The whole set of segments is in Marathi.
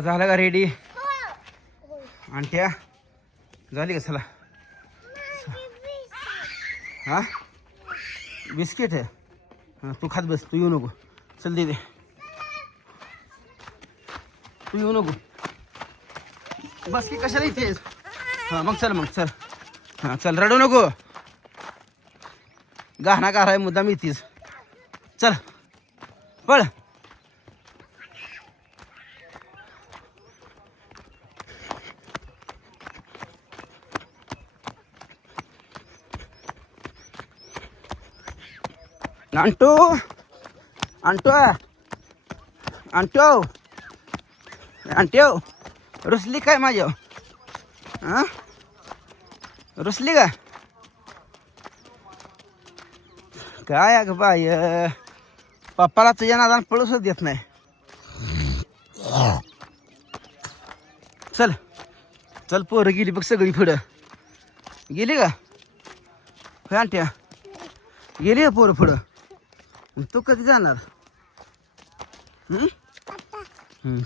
झालं का रेडी? आणत्या झाली का? चला. हा बिस्किट आहे. हां तू खात बस, तू येऊ नको. चल दे, तू येऊ नको. बस की कशाला इथेच. हां मग चल, मग चल. हां चल, रडू नको. गाणा गाराय मुद्दाम येतीस. चल पळ. अंटू अंटू अंटू अंट्यो रुसली काय माझ्या? हां रुसली का काय? अगं बाय, पप्पाला तुझ्या नादान पळूसच देत नाही. चल चल, पोरं गेली बघ सगळी पुढं. गेली का फॅन्ट्या? गेली का पोरं पुढं? तू कधी जाणार?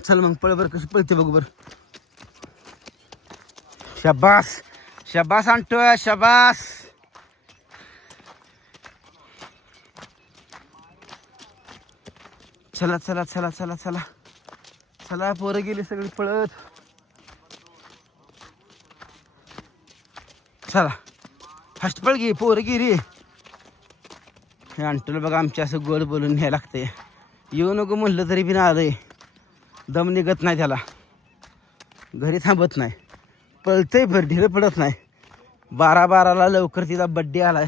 चल मग पळ बरं, कसं पळते बघ बरं. शाबास शाबास आणतोय, शाबास. चला चला चला चला चला चला, पोरं गेली सगळी पळत. चला फास्ट पळ गे, पोरं गेली. हे आणतो बघा, आमच्या असं गोड बोलून न्याय लागतंय. येऊ नको म्हणलं तरी बी ना आलंय. दम निघत नाही त्याला, घरी थांबत नाही, पळतंय भर, ढिलं पडत नाही. 12/12ला लवकर तिचा बड्डे आलाय.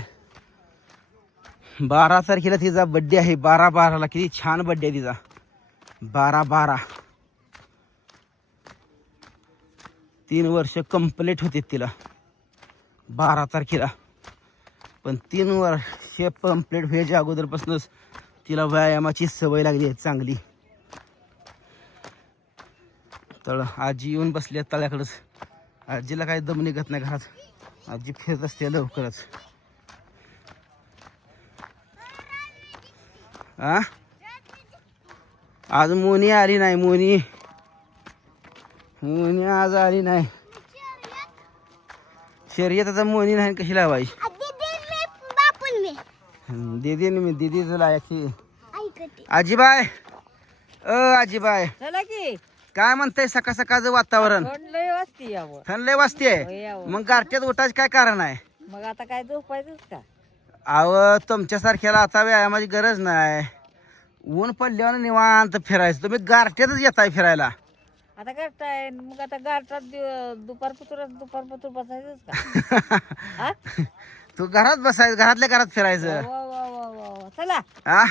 12 तारखेला तिचा बड्डे आहे. 12/12ला किती छान बड्डे आहे तिचा. 12/12 3 वर्ष कंप्लीट होते तिला 12 तारखेला. पण 3 वर्ष कंप्लीट व्हायच्या अगोदरपासूनच तिला व्यायामाची सवय लागली आहे चांगली. तळ आजी येऊन बसली तळ्याकडंच. आजीला काही दम निघत नाही घरात. आजी फिरत असते लवकरच. आज मोनी आली नाही. मोनी आज आली नाही. शर्यत आता मोनी नाही कशी लावायची? दीदीच लायची. आजीबाय, आजीबाय चला की. काय म्हणताय सकाळ सकाळचं वातावरण? थंड लय वाजते. मग गारट्यात उठायचं काय कारण आहे? मग आता काय झोपायचंच का? अहो तुमच्यासारख्याला आता व्यायामाची गरज नाही. ऊन पडल्यावर निवांत फिरायचं. तुम्ही गारट्यातच येताय फिरायला. आता गारटाय, मग आता गारटात दुपार पतूर बसायचंच का? तू घरात बसायचं, घरातल्या घरात फिरायचं. वा वा वा वा वा. चला हा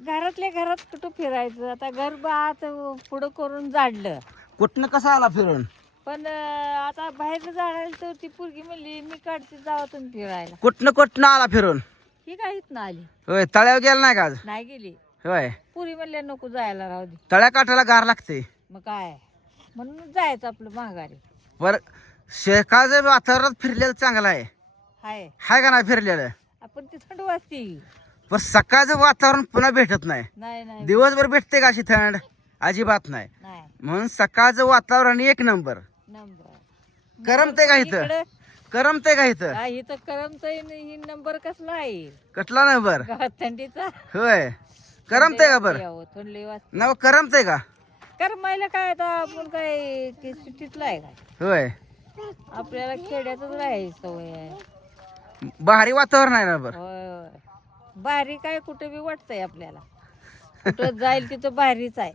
घरातल्या घरात कुठं फिरायचं? आता घर बात पुढं करून जाडलं. कुठनं कसं आला फिरून? पण आता बाहेर जायला तर ती पोरगी म्हणली मी काढते, जावा तुम्ही फिरायला. कुठनं आला फिरून? ही काय इथनं आली? होय, तळ्यावर गेला नाही का आज? नाही गेली. होय, पुरी म्हणल्या नको जायला, राहू दे. तळ्या काठाला गार लागते. मग काय म्हणून जायचं आपलं माघारी. बर, शेकाचं वातावरणात फिरलेलं चांगलं आहे. हाय का नाही फिरलेलं? आपण ती थंड वाजती. पण सकाळचं वातावरण पुन्हा भेटत नाही. नाही दिवसभर भेटते का अशी थंड? अजिबात नाही. म्हणून सकाळचं वातावरण एक नंबर. करमते का इथं? करमते का इथं? इथं करमतय. ही नंबर कसला आहे? कटला नंबर थंडीचा. होय, करमते का? बरं थंडी वाजते ना, करमते का? करमायला काय आता आपण काय सुट्टीतला आहे काय? होय, आपल्याला खेड्यातच राहायची सवय आहे. भारी वातावरण आहे ना. बरं होय, भारी काय कुठे बी वाटतंय आपल्याला. कुठं जाईल तिथं भारीच आहे.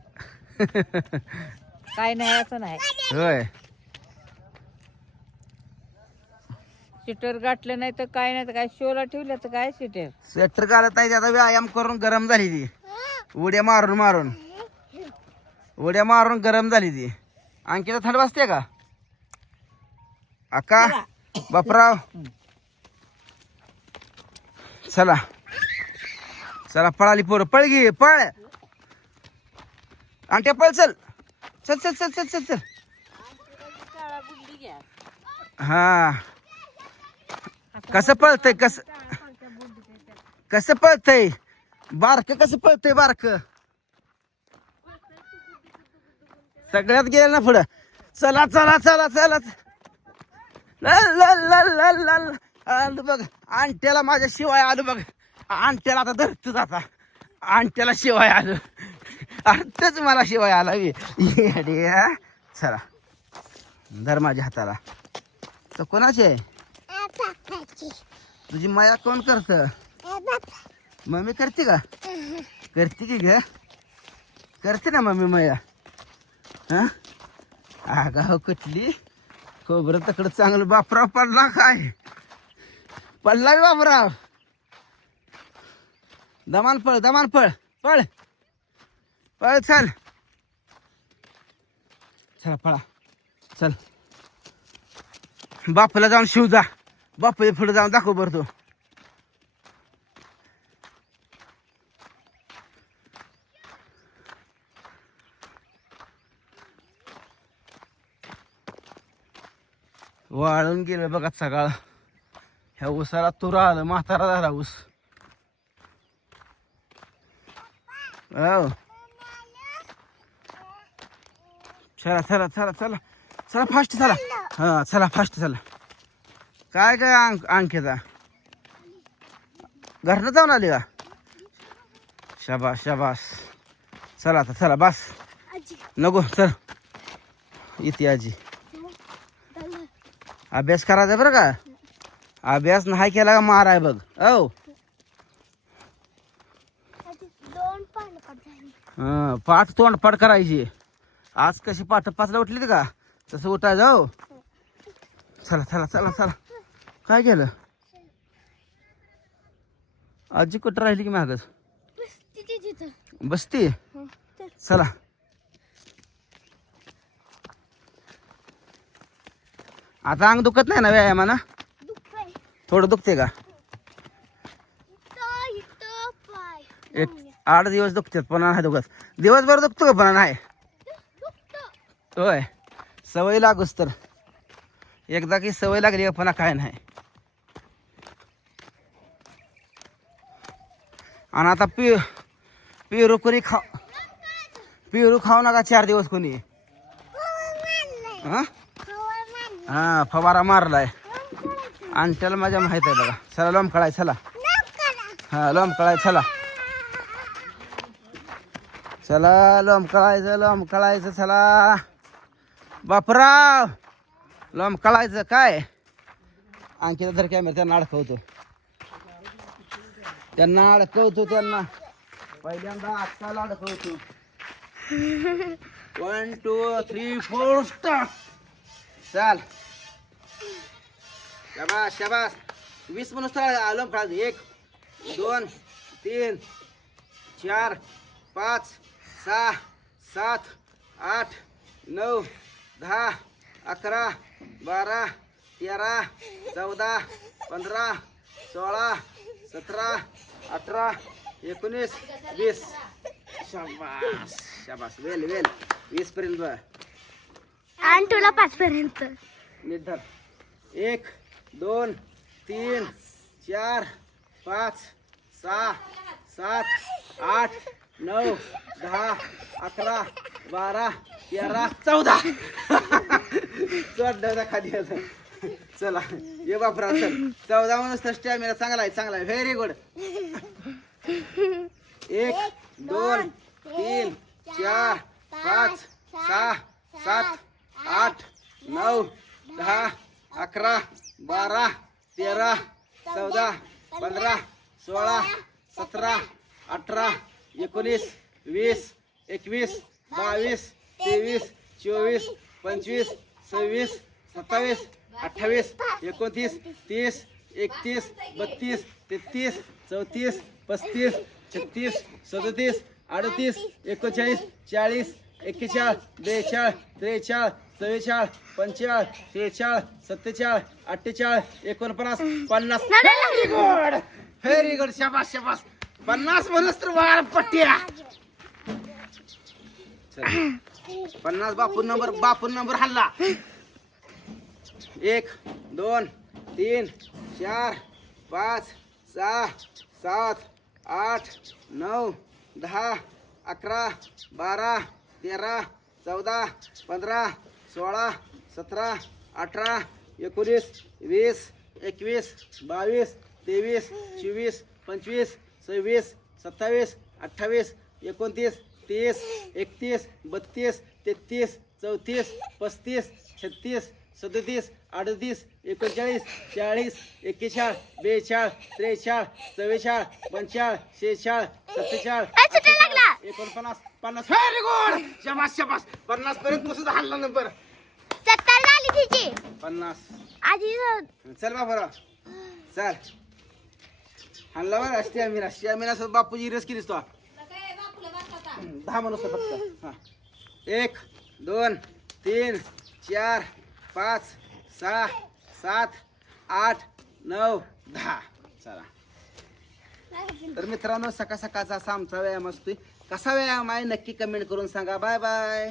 काय नाही असं नाही. होय, स्वेटर गाठलं नाही तर काय नाही तर काय शोला ठेवलं तर काय स्वेटर घालत आहे. आता व्यायाम करून गरम झाली ती. उड्या मारून गरम झाली ती. अंकिता थंड वाजते का? अक्का, बापराव, चला चला पळाली पोरं. पळ गे, पळ. अंट्या पळ. चल चल चल चल चल चल चल. हा, कसं पळतय? कसं पळतय? बारक कसं पळतय? बारक सगळ्यात गेलं ना पुढं. चला चला चला चला. लल लल लल लल लल. आलं बघ आणट्याला माझ्या शिवाय आलं बघ. आणट्याला आता धरतच आता. आणट्याला शिवाय आलं. आताच मला शिवाय आला येड्या. चला धर माझ्या हाताला. तर कोणाची आहे? तुझी माया कोण करत? मम्मी करते का? करते की ग? करते ना मम्मी माया. हा आगाव कुठली खोबरं तकडं चांगलं. बापराव पडला काय? पडला बापराव. दमान पळ दमान पळ पळ पळ. चल चला पळा चल. बापूला जाऊन शिव जा. बापू पुढे जाऊन दाखव बरं तू. वाळून गेलं बघा सकाळ. ह्या ऊसाला तुरा आलं. म्हातारा झाला ऊस. हो चला चला चला चला चला फास्ट चला. हा चला फास्ट चला. काय काय अंकिता घरनं जाऊन आली का? शाबास शाबास. चला आता चला बस. नको चल. इथे आजी अभ्यास करायचा बरं का. अभ्यास नाही केला का मार आहे बघ. औ पाठ तोंड पाठ करायची. आज कशी पाठ 5ला उठली का तसं उठाय जाऊ. चला चला चला चला. काय केलं? आजी कुठं राहिली की मागच बसती. चला आता अंग दुखत नाही ना व्यायामानं? थोडं दुखते का? 8 दिवस दुखतात पुन्हा नाही दुखत. दिवसभर दुखतो का पुन्हा नाही? होय सवय लागूच तर. एकदा की सवय लागली पुन्हा काय नाही. आणि आता पेरू कोणी पेरू खाऊ नका 4 दिवस कोणी. हा फवारा मारलाय. आणि त्याला माझ्या माहित आहे बघा. चला लोम कळाय चला. हा लोम कळाय चला. चला लोम कळायचं चला. बापराव लोम कळायचं काय? अंकिता तर कॅमेरा त्यांना अडकवतो. त्यांना पहिल्यांदा आजकाल अडकवतो. 1 2 3 4 स्टार्ट. चाल शाबास शाबास. 20 मिनिट लोम कळायचं. 1 2 3 4 5 6 7 8 9 10 11 12 13 14 15 16 17 18 19 20. शाबास शाबास. वेल वेल 20 पर्यंत आणि तुला 5 पर्यंत. निर्धार. 1 2 3 4 5 6 7 8 9 10 11 12 13 14. चढ खाली. चला ये बापरा चल. 14 म्हणून स्टॅमिना चांगला आहे. Very good. 1 2 3 4 5 6 7 8 9 10 11 12 13 14 15 16 17 18 19 20 21 22 23 24 25 26 27 28 29 30 31 32 33 34 35 36 37 38 39 40 41 42 43 44 45 46 47 48 49 50. Very good. शाबास शाबास. 50 म्हणून तर वार पट्ट्या. 50 बापून नंबर हल्ला. 1 2 3 4 5 6 7 8 9 10 11 12 13 14 15 16 17 18 19 20 21 22 23 24 25 26 27 28 29 30 31 32 33 34 35 36 37 38 39 40 41 42 43 44 45 46 47 49 50 व्हेरी गुड शबास शबास 50 पर्यंत तू सुद्धा हल्ला नंबर 70 झाली तिची 50 आधी चल बाबा चल हल्ला बरं स्टॅमिना बापूजी रेस केलीस तो 10 माणूस फक्त 1 2 3 4 5 6 7 8 9 10 चला तर मित्रांनो सकाळचा असा आमचा व्यायाम असतोय कसा व्यायाम आहे नक्की कमेंट करून सांगा बाय बाय